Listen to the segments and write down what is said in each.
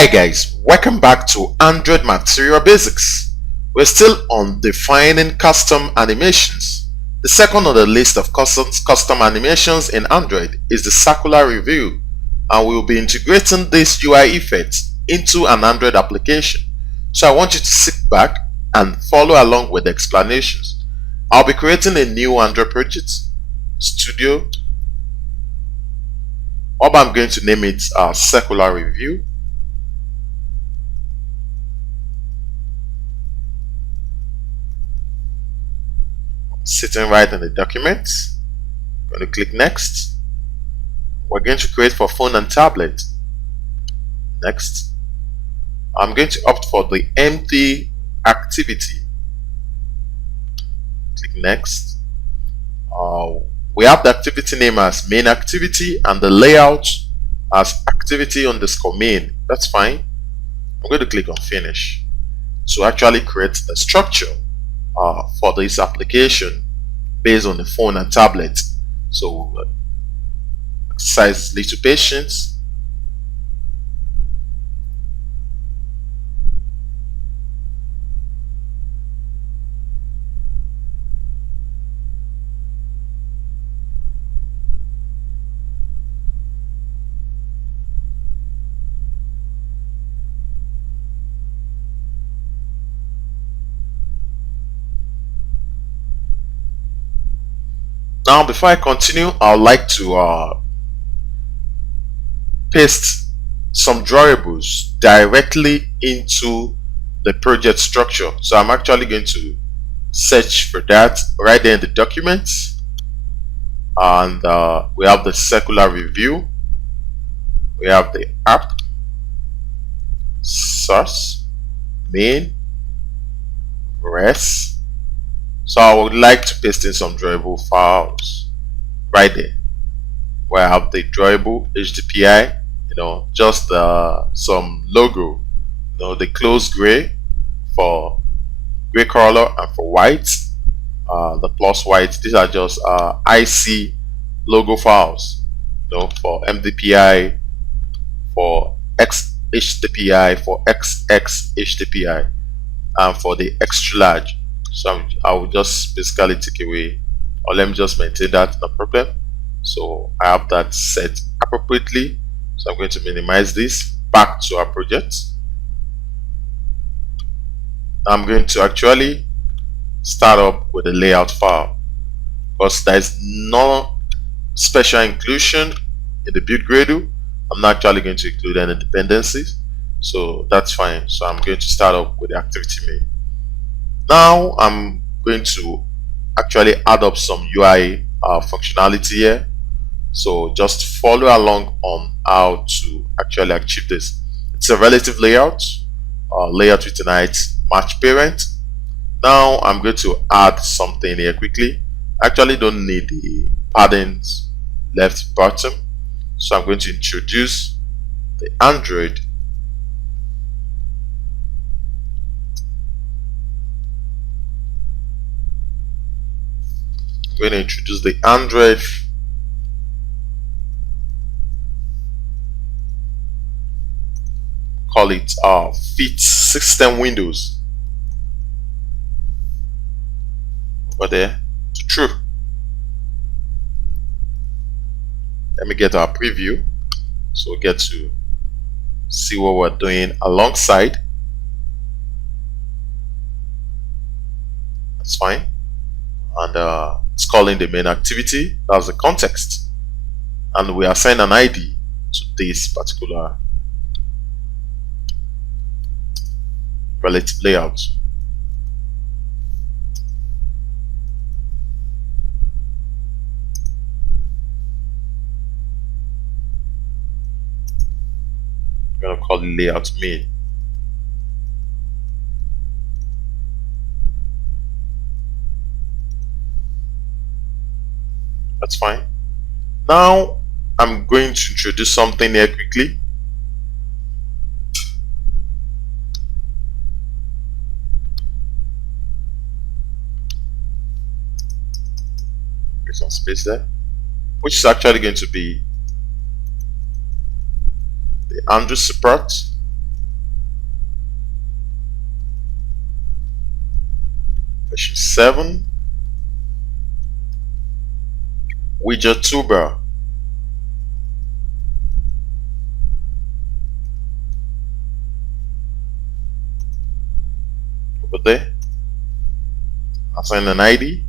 Hi guys, welcome back to Android Material Basics. We're still on defining custom animations. The second on the list of custom animations in Android is the circular review, and we'll be integrating this UI effect into an Android application. So I want you to sit back and follow along with the explanations. I'll be creating a new Android project, Studio, or I'm going to name it circular review. Sitting right in the document. I'm going to click next. We're going to create for phone and tablet. Next. I'm going to opt for the empty activity. Click next. We have the activity name as main activity and the layout as activity underscore main. That's fine. I'm going to click on finish to actually create the structure for this application based on the phone and tablet. So exercise little patience. Now, before I continue, I would like to paste some drawables directly into the project structure. So I'm actually going to search for that right there in the document, and we have the circular review, we have the app, source, main, res. So I would like to paste in some drawable files right there where I have the drawable HDPI, just some logo, the close gray for gray color and for white, the plus white. These are just IC logo files, for MDPI, for XHDPI, for XXHDPI, and for the extra large. So I will just basically take away, or let me just maintain that, no problem. So I have that set appropriately. So I'm going to minimize this, back to our project. I'm going to actually start up with a layout file, because there is no special inclusion in the build Gradle. I'm not actually going to include any dependencies, so that's fine. So I'm going to start up with the activity main. Now I'm going to actually add up some UI functionality here. So just follow along on how to actually achieve this. It's a relative layout, layout with an match parent. Now I'm going to add something here quickly. I actually don't need the paddings left bottom, so I'm going to introduce the Android. I'm going to introduce the Android call it fit system windows over there to true. Let me get our preview so we get to see what we're doing alongside. That's fine. And it's calling the main activity. That's the context, and we assign an ID to this particular relative layout. I'm going to call it layout main. That's fine. Now I'm going to introduce something here quickly. There's some space there, which is actually going to be the Android support Section 7, widget toolbar. Over there, assign an ID.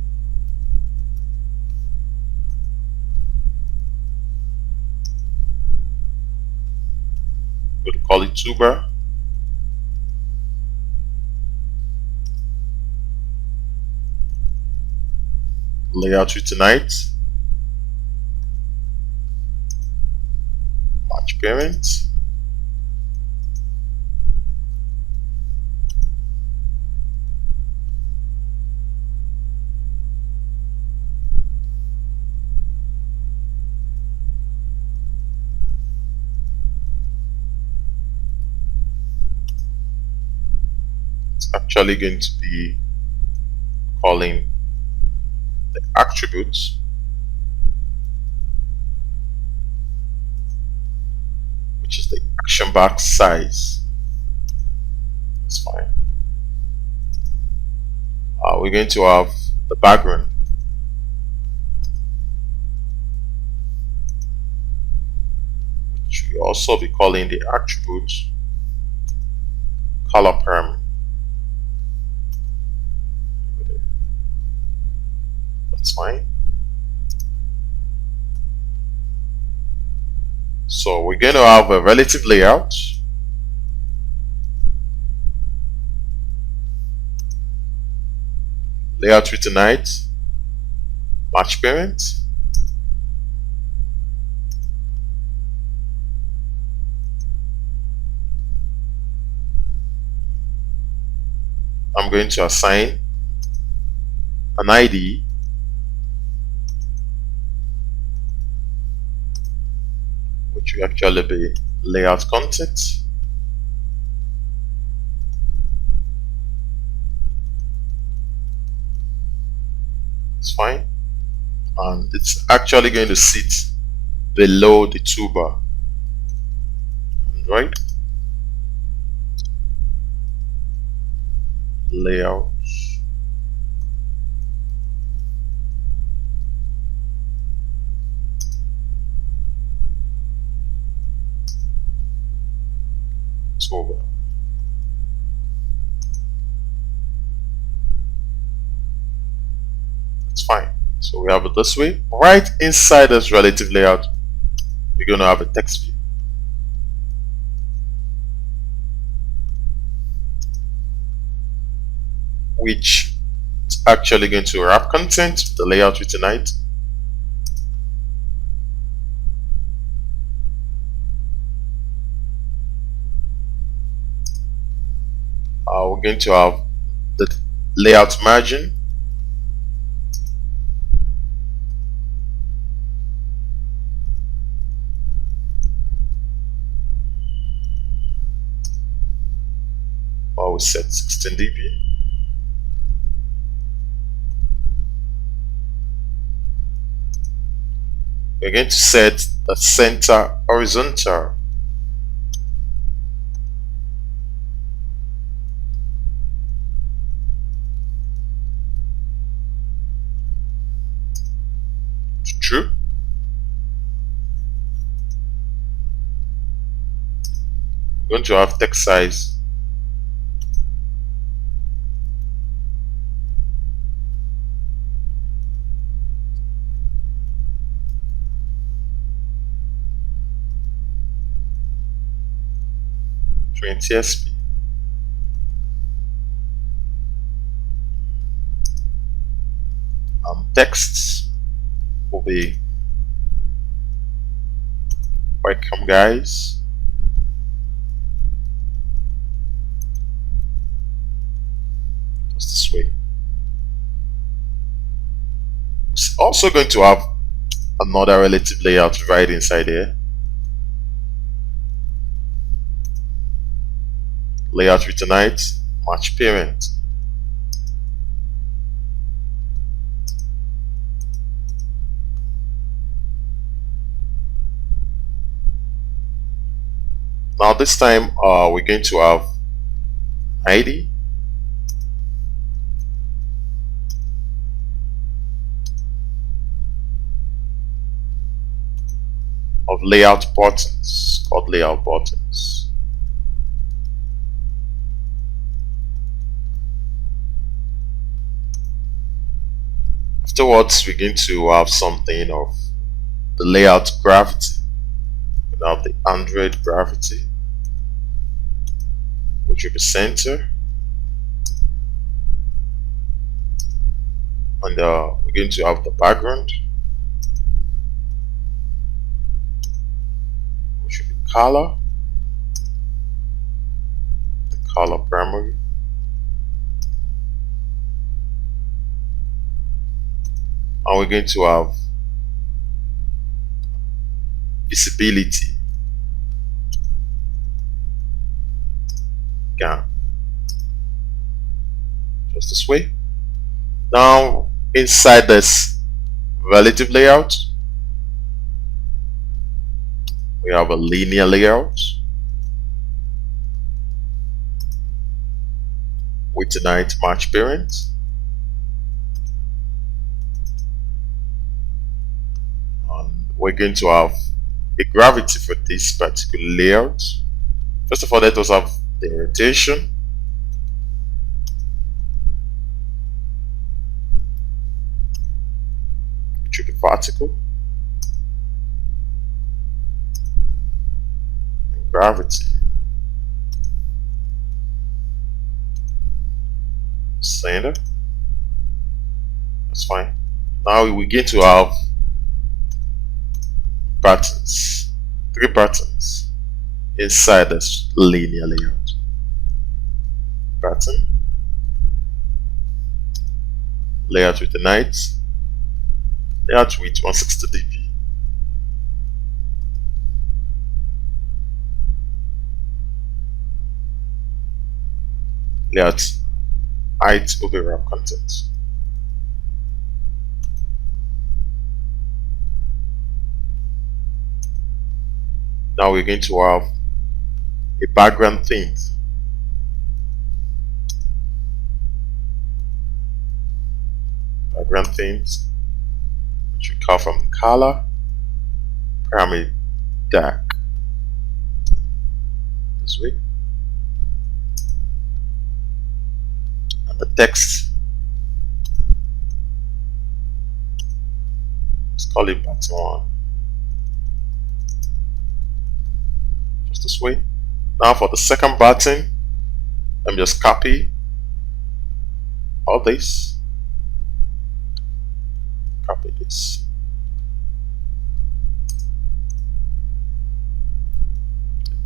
Go to call it toolbar. Layout with tonight. Match parent. It's actually going to be calling the attributes, which is the action box size. That's fine. We're going to have the background, which we also be calling the attribute color parameter. That's fine. So we're going to have a relative layout. Layout with tonight. Match parent. I'm going to assign an ID, which will actually be layout content. It's fine. And it's actually going to sit below the toolbar. Right? Layout. Toolbar. It's fine. So we have it this way. Right inside this relative layout, we're going to have a text view, which is actually going to wrap content with the layout with tonight. We're going to have the layout margin, we set 16 dB. We're going to set the center horizontal. To true. We're going to have text size 20 SP. Text will be welcome guys. Just this way. It's also going to have another relative layout right inside here. Layout with tonight, match parent. Now this time we're going to have ID, of layout buttons called layout buttons. Afterwards, we're going to have something of the layout gravity. We have the Android gravity, which will be center, and we're going to have the background, which will be color, the color primary, and we're going to have visibility, again, just this way. Now, inside this relative layout, we have a linear layout, with tonight match parent, and we're going to have a gravity for this particular layout. First of all, let us have the rotation, which will be vertical, and gravity, center. That's fine. Now we get to have patterns, 3 patterns inside this linear layout. Pattern, layout with the night, layout with 160 dp, layout height overwrap content. Now we're going to have a background theme. Background themes, which we call from the color primary dark, this way, and the text, let's call it button 1, just this way. Now for the second button, let me just copy all this, copy this,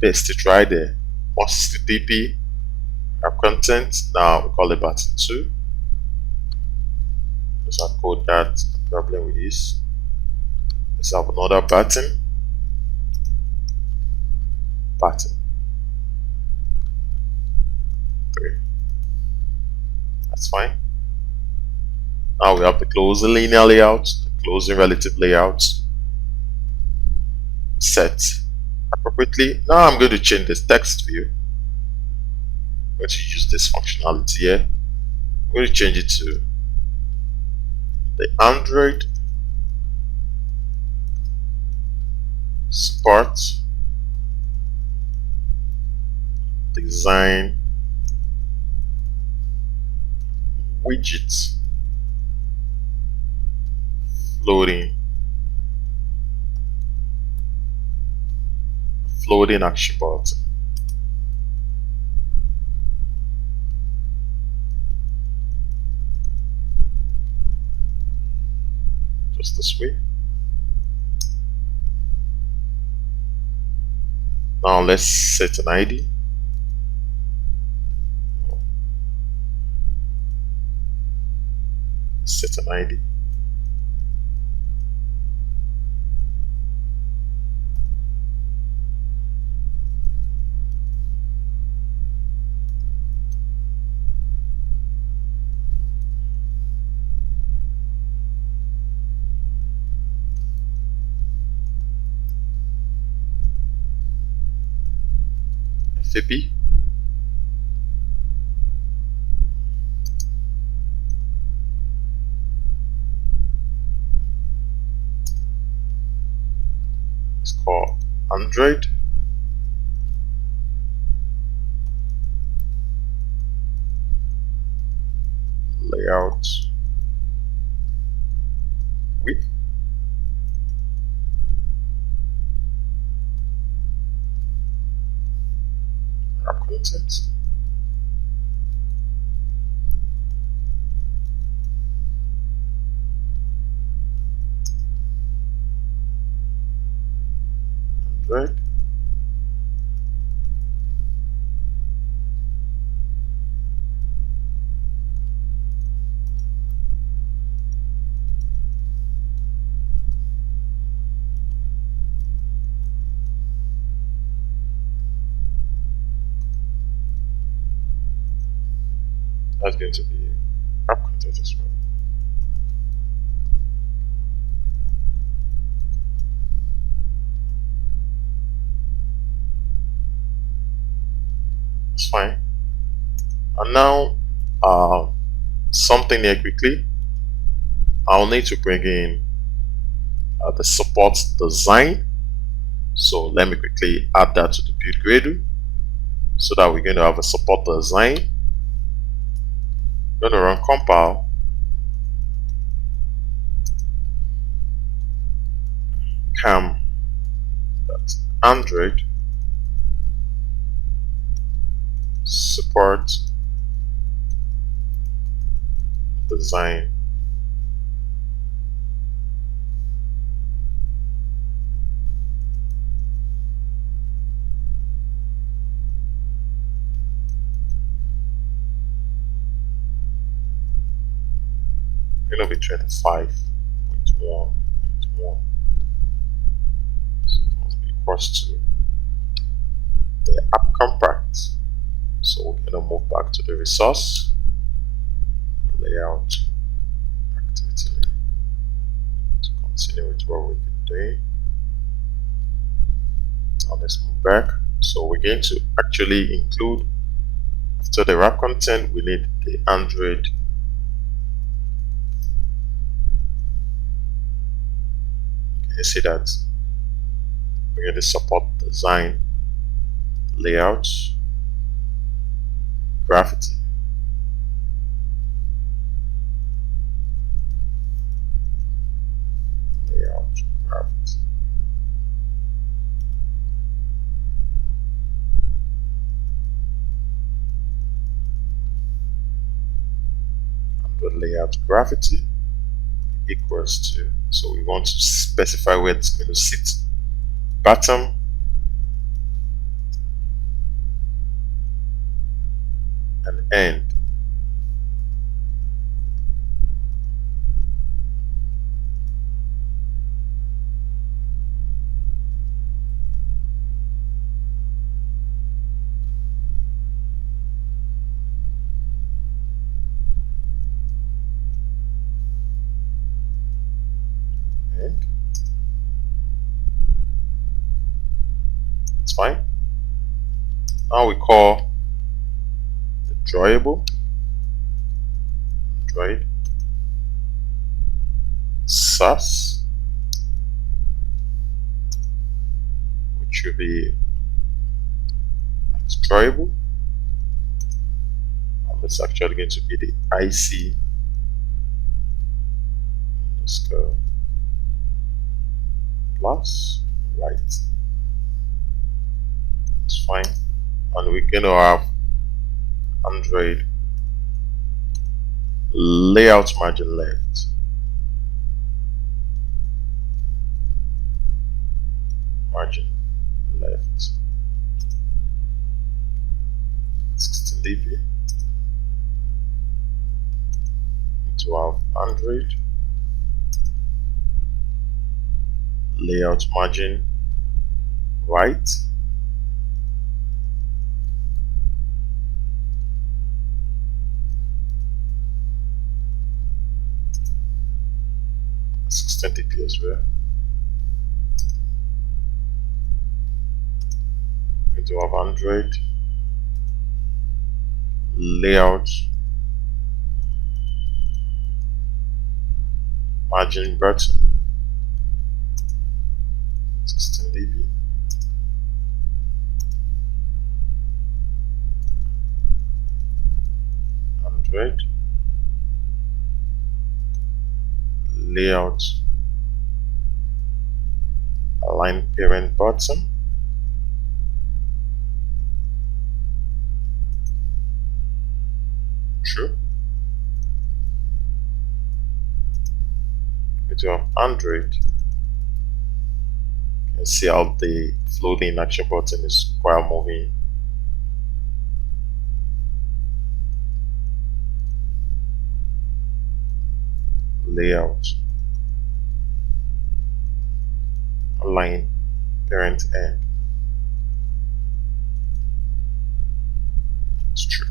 paste it right there, 160 dp, wrap content. Now we call it button 2. Let's encode that, no problem with this. Let's have another button, button 3. That's fine. Now we have the closing linear layout, the closing relative layout set appropriately. Now I'm going to change this text view. I'm going to use this functionality here. I'm going to change it to the Android support design widgets floating action button. Just this way. Now let's set an ID. Set an ID. FAP. It's called Android. Layout width. App content. Android. That's going to be app content as well. It's fine. And now, something here quickly. I'll need to bring in the support design. So let me quickly add that to the build Gradle so that we're going to have a support design. I'm going to run compile. Cam Android support design. Going to be 25.1.1. So it must be equals to the app compact. So we're going to move back to the resource, layout, activity name, to continue with what we've been doing. Now let's move back. So we're going to actually include, after the wrap content, we need the Android. You see that we're going to support design, layout, graffiti. Layout, graffiti. Android layout graffiti equals to, so we want to specify where it's going to sit. Bottom and end. End. It's fine. Now we call the drawable droid SAS, which will be drawable. And it's actually going to be the IC underscore plus right. It's fine. And we're going to have Android layout margin left. Margin left 16 dp. To have Android layout margin right, dp as well. Going to have Android layout margin button 16 dp. Android layout, align parent button, true. With your Android, you can see how the floating action button is while moving. Layout, align parent end. It's true.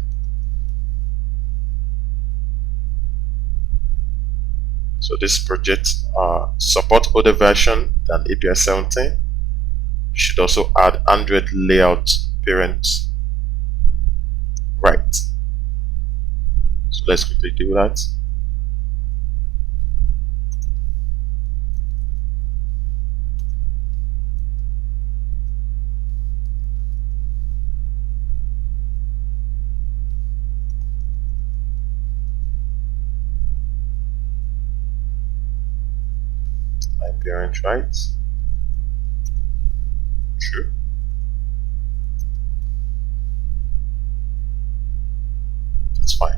So this project support older version than API 17. You should also add Android layout parent right. So let's quickly do that. Align parent right. True. That's fine.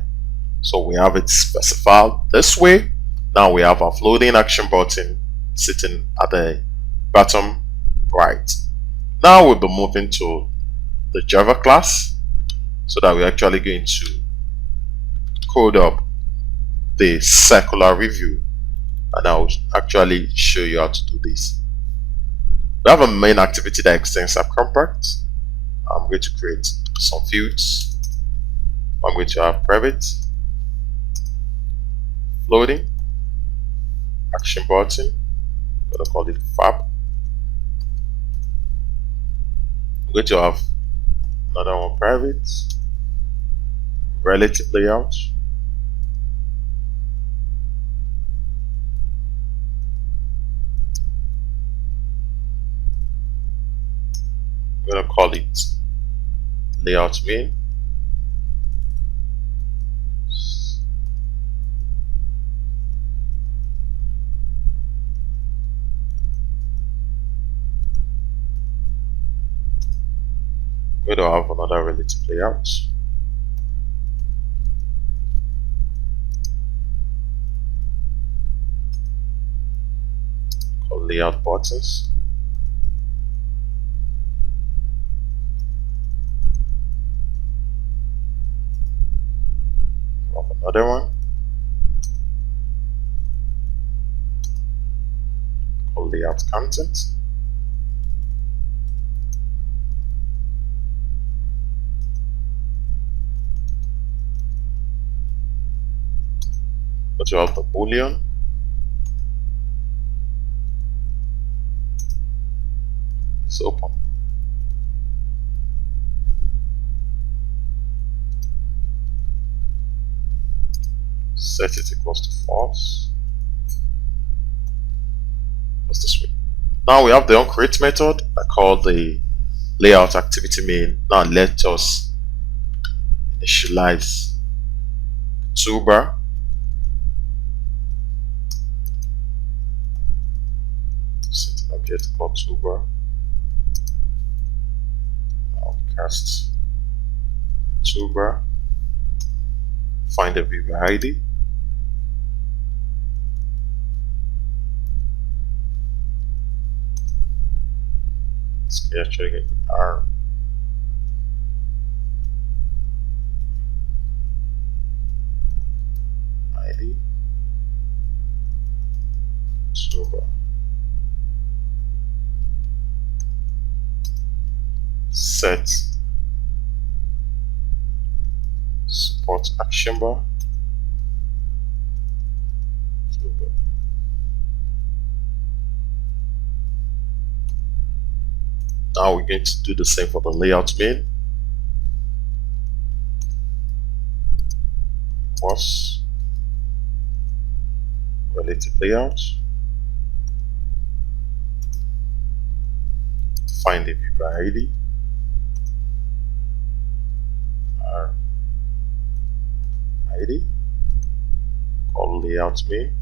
So we have it specified this way. Now we have our floating action button sitting at the bottom right. Now we'll be moving to the Java class so that we're actually going to code up the circular review, and I'll actually show you how to do this. We have a main activity that extends our compact. I'm going to create some fields. I'm going to have private, floating, action button. I'm going to call it fab. I'm going to have another one private, relative layout. I'm going to call it layout main. I'm going to have another relative layout. Called layout buttons. Another one called layout content. But you have the boolean. It's open. Set it equals to false. That's this way. Now we have the onCreate method I call the layout activity main. Now let us initialize the toolbar. Set an object called toolbar. Now cast toolbar. Find the view by ID. Let's actually get our ID toolbar. Set support action bar toolbar. Now we're going to do the same for the layout main. Equals relative layout. Find the view by ID. ID, call layout main.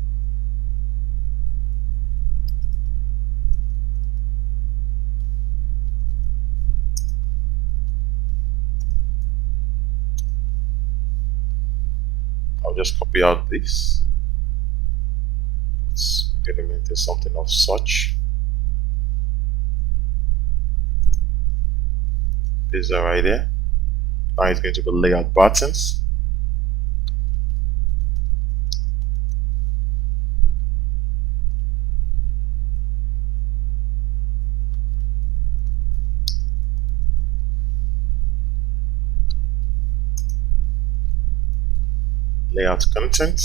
I'll just copy out this. Let's implement something of such. These are right there. Now it's going to be layout buttons. Layout content.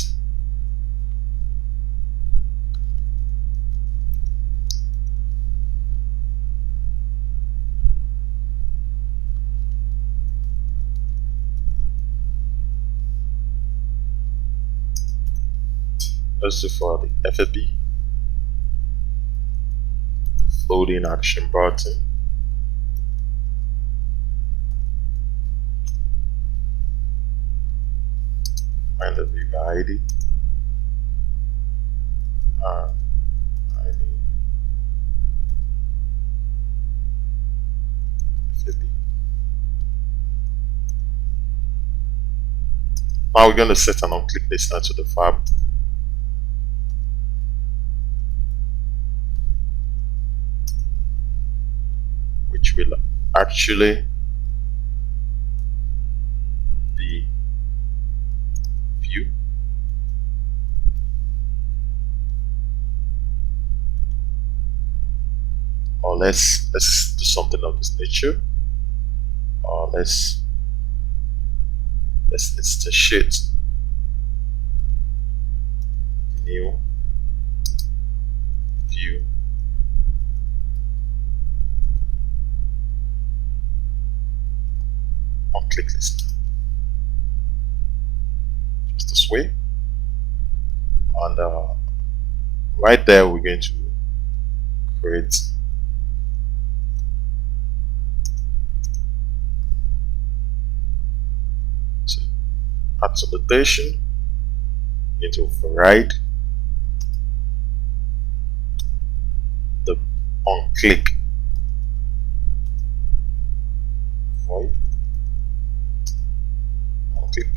Let's do for the FFB. Floating action button. Find the view ID. ID. FFB. Now we're going to set an on-click listener to the fab, which will actually be view. Or let's do something of this nature. Or let's instantiate new view on click list. Just this way. And right there we're going to create add annotation, need to override the on click void on click.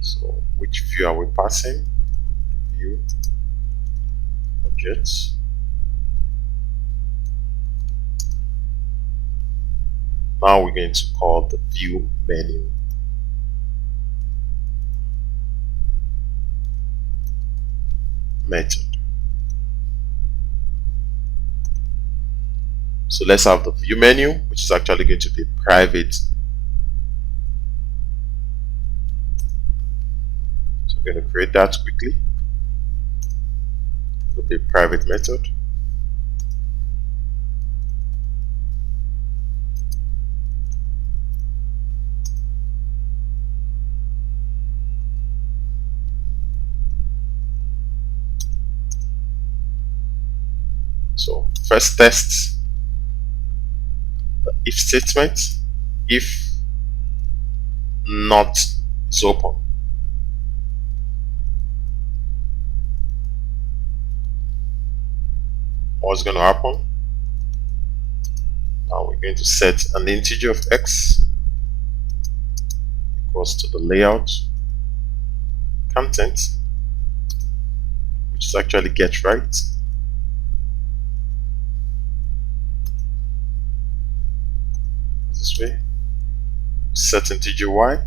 So which view are we passing? View objects. Now we're going to call the view menu. Method. So let's have the view menu, which is actually going to be private. So we're going to create that quickly. It'll be a private method. So first test the if statement. If not is open. What's going to happen? Now we're going to set an integer of x equals to the layout content, which is actually get right. This way. Set integer y,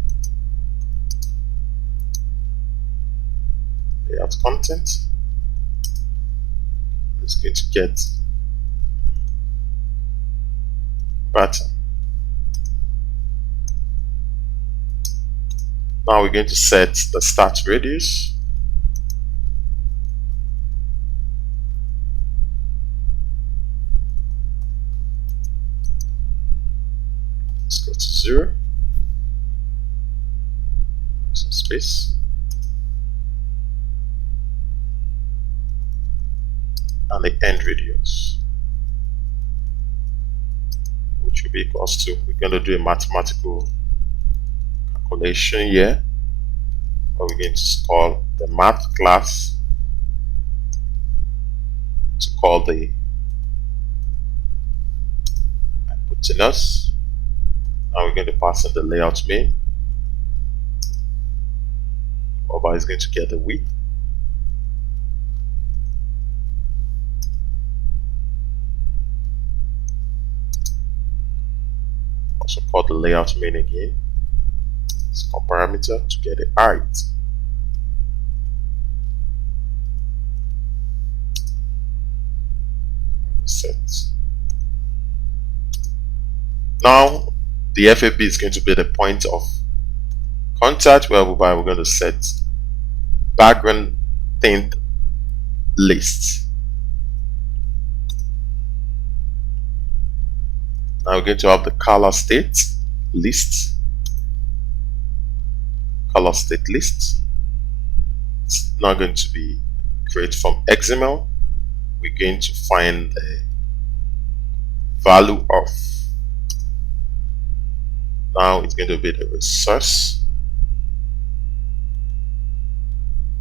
layout content. It's going to get button. Now we're going to set the start radius. Let's go to 0. Some space. And the end radius, which which will be equals to, we're going to do a mathematical calculation here. We're going to call the math class to call the hypotenuse. Now we're going to pass in the layout main. Over is going to get the width. Also call the layout main again. It's a parameter to get the height. Set. Now the FAB is going to be the point of contact whereby we're going to set background tint list. Now we're going to have the color state list. Color state list. It's not going to be created from XML. We're going to find the value of. Now it's going to be the resource,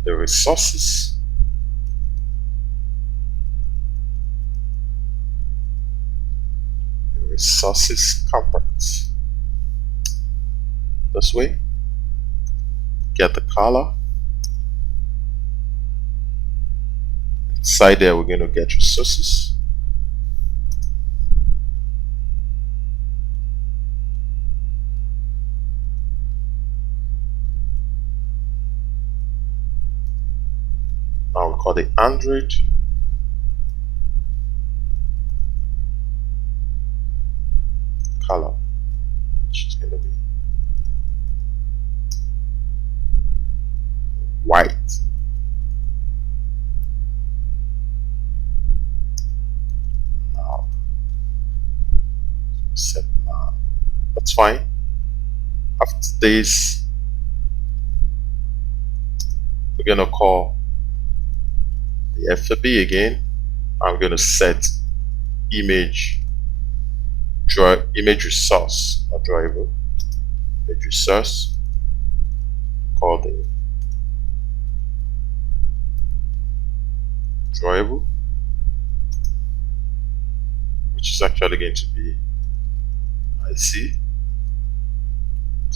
the resources, the resources compact. This way, get the color. Inside there, we're going to get resources. Now we call the Android. Color, which is going to be white. Now, set now. That's fine. After this, we're going to call the FAB again. I'm going to set image resource, not driver, image resource, call the drawable, which is actually going to be IC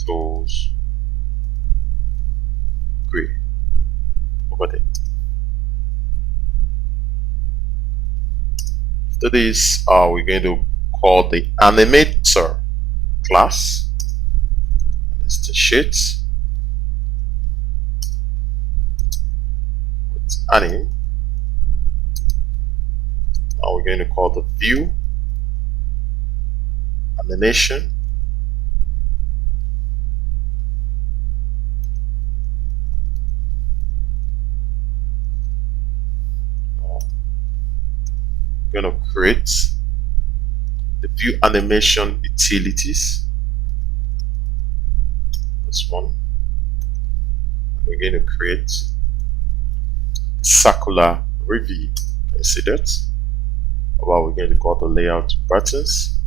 close gray over there. After this, we're going to call the animator class. It's the sheet with anim. Now we're going to call the view animation. We're going to create the view animation utilities. This one. And we're going to create circular review. You see that? Well, we're going to call the layout buttons.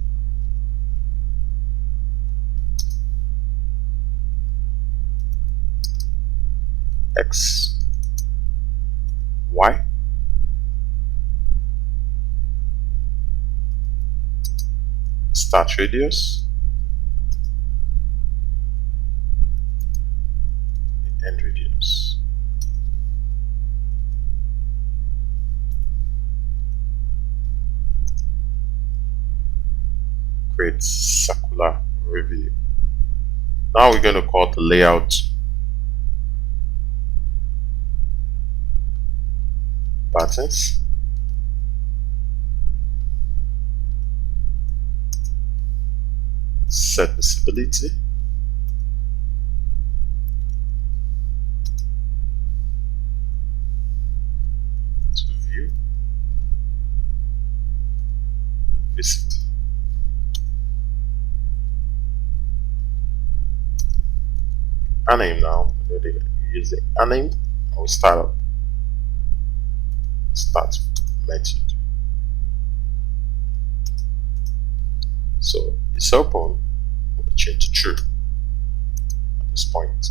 X, Y. Start radius, end radius. Create circular review. Now we're going to call the layout buttons. Set visibility. To view. Visit. Anime now. We're going to use the anime. I will start up. Start method. So is open, we'll change to true at this point.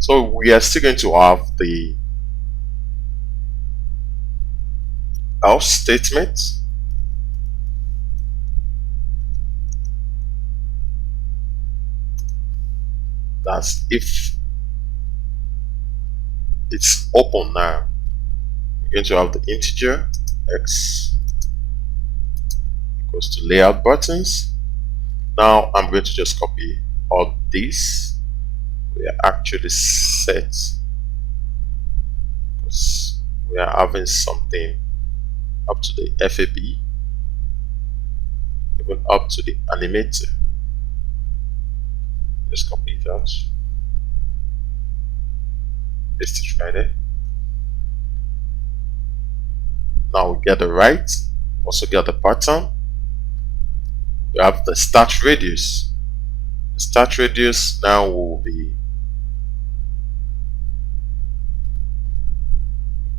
So we are still going to have the else statement. That's if it's open now. We're going to have the integer x equals to layout buttons. Now I'm going to just copy all these. We are actually set because we are having something up to the FAB, even up to the animator. Just copy it out. Paste it right there. Now we get the right, also get the pattern. We have the start radius. The start radius now will be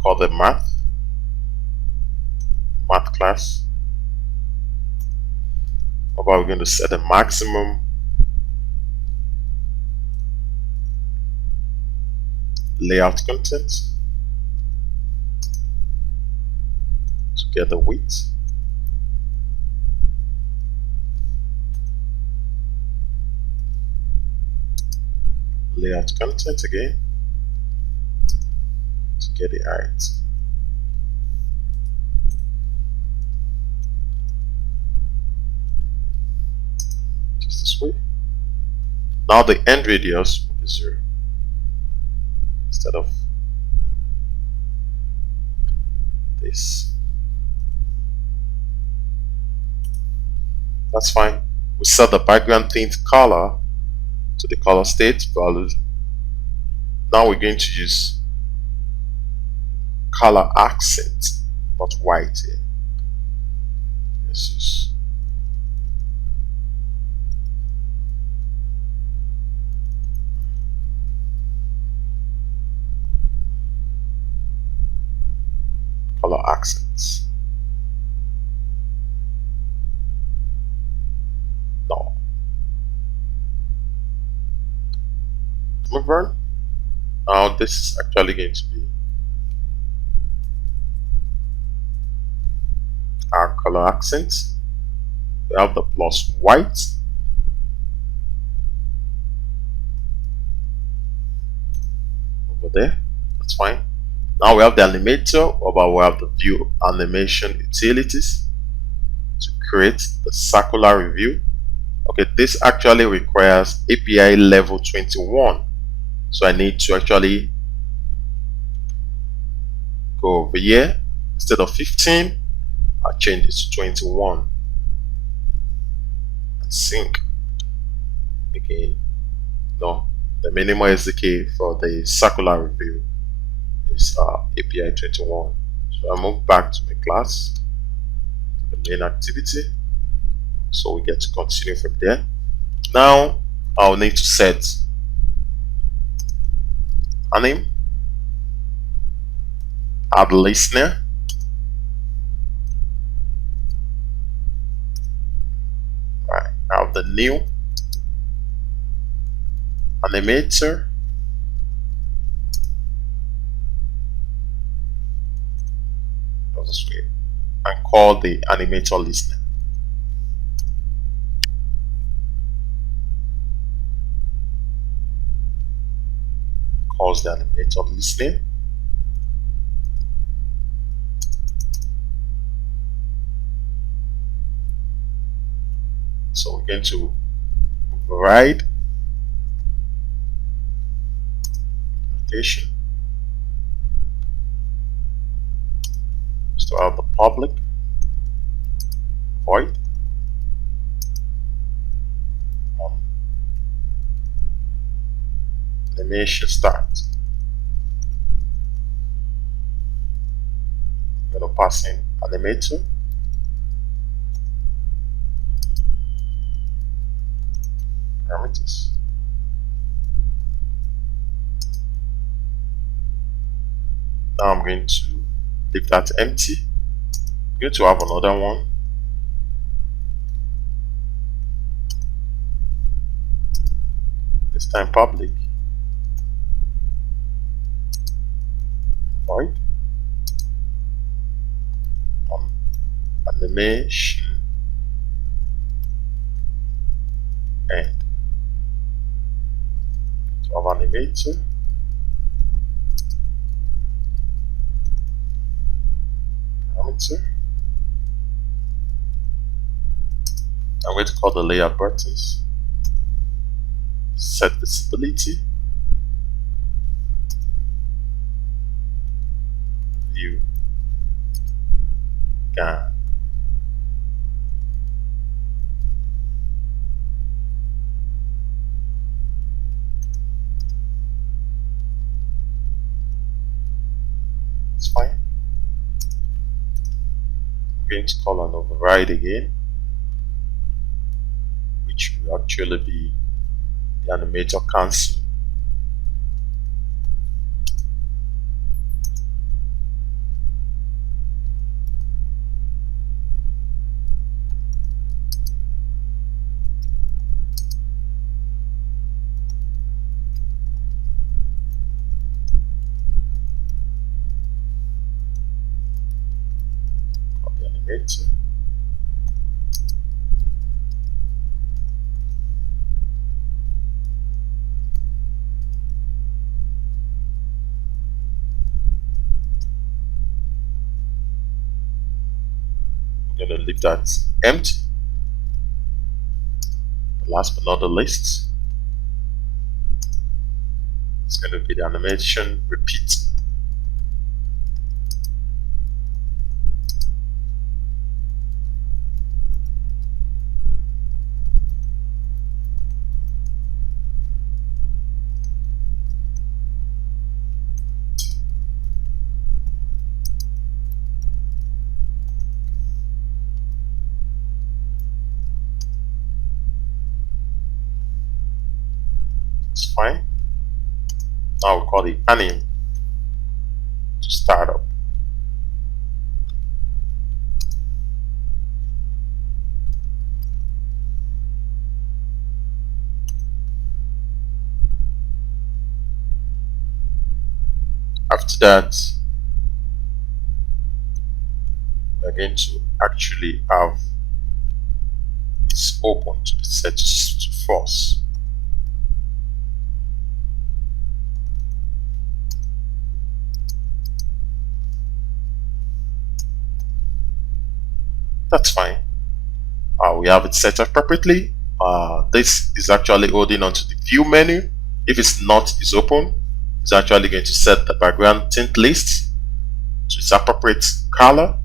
called the math class. How about we're going to set the maximum layout content to get the width. Layout content again to get the height. Just this way. Now the end radius will be 0 instead of this. That's fine. We set the background tint color to the color state values. Now we're going to use color accent, not white here. Let's use color accents. Now, move on. Now this is actually going to be our color accent. We have the plus white. Over there. That's fine. Now we have the animator, but we have the view animation utilities to create the circular review. Okay, this actually requires API level 21. So I need to actually go over here. Instead of 15, I'll change it to 21 and sync again. No, the minimum SDK for the circular review is API 21. So I move back to my class, to the main activity, so we get to continue from there. Now I'll need to set a name, add listener, right? I have the new animator, and call the animator listener. Calls the animator listening. So we're going to override notation. So I have the public void animation start. I'm going to pass in animator, parameters. Now I'm going to leave that empty. Going to have another one. This time public. Void. Um, Animation end. To have animator. Parameter. I'm going to call the layout buttons. Set visibility. View. GAN. It's fine. I'm going to call an override again, which will actually be the animator cancel. Call the animator. I'm going to leave that empty. Last but not the least, it's going to be the animation repeat. It's fine. Now we call the anim to start up. After that, we're going to actually have this open to be set to false. That's fine. We have it set appropriately. This is actually holding onto the view menu. If it's not is open, it's actually going to set the background tint list to its appropriate color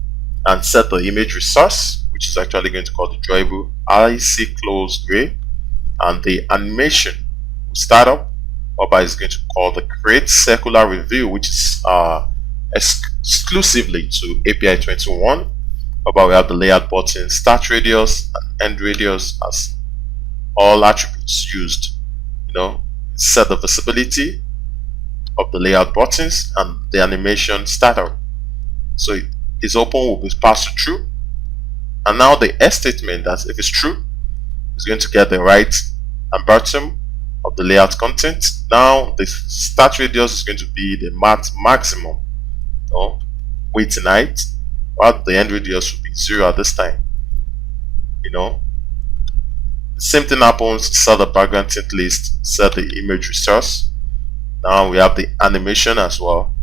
and set the image resource, which is actually going to call the drawable IC close gray, and the animation will start up. Oba is going to call the create circular review, which is exclusively to API 21. Oba we have the layout button, start radius and end radius as all attributes used. Set the visibility of the layout buttons and the animation startup. So it is open will be passed to true. And now the else statement, that if it's true, is going to get the right and bottom of the layout content. Now the start radius is going to be the maximum width and height, while the end radius will be 0 at this time. The same thing happens, set the background tint list, set the image resource. Now we have the animation as well,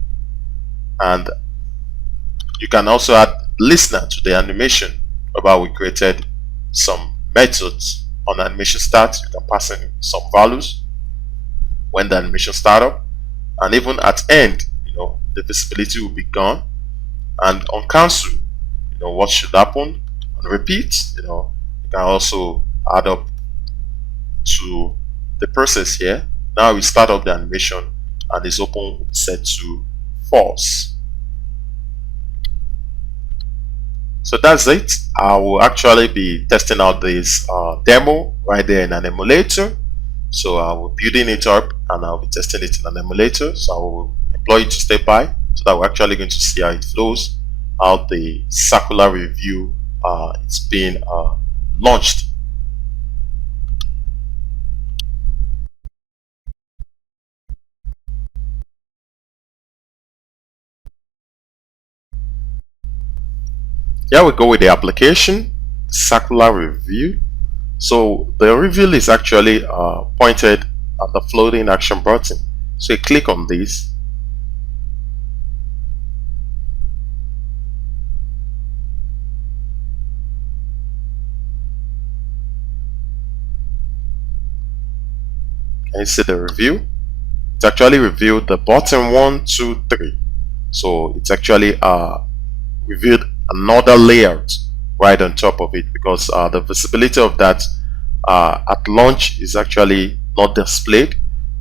and you can also add listener to the animation. About we created some methods on animation start. You can pass in some values when the animation start up, and even at end, the visibility will be gone. And on cancel, what should happen? On repeat, you can also add up to the process here. Now we start up the animation and this open will be set to false. So that's it. I will actually be testing out this demo right there in an emulator. So I will be building it up and I'll be testing it in an emulator. So I will employ you to stay by so that we're actually going to see how it flows how the circular review is being launched. Here we go with the application, circular review. So the review is actually pointed at the floating action button. So you click on this. And you see the review. It's actually reviewed the button 1, 2, 3. So it's actually revealed another layout right on top of it, because the visibility of that at launch is actually not displayed,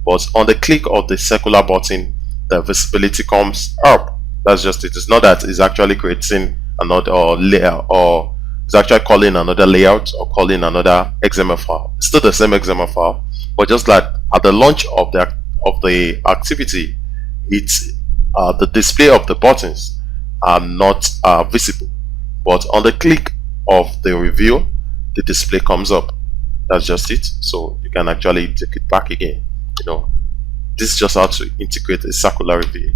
but on the click of the circular button the visibility comes up. That's just it. It's not that it's actually creating another layer, or it's actually calling another layout or calling another XML file. It's still the same XML file, but just like at the launch of the activity, it's the display of the buttons are not visible, but on the click of the review the display comes up. That's just it. So you can actually take it back again. This is just how to integrate a circular review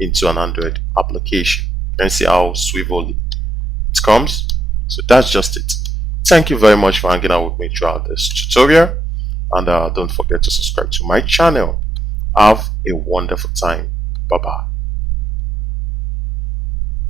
into an Android application. You can see how swivel it comes. So that's just it. Thank you very much for hanging out with me throughout this tutorial, and don't forget to subscribe to my channel. Have a wonderful time. Bye bye.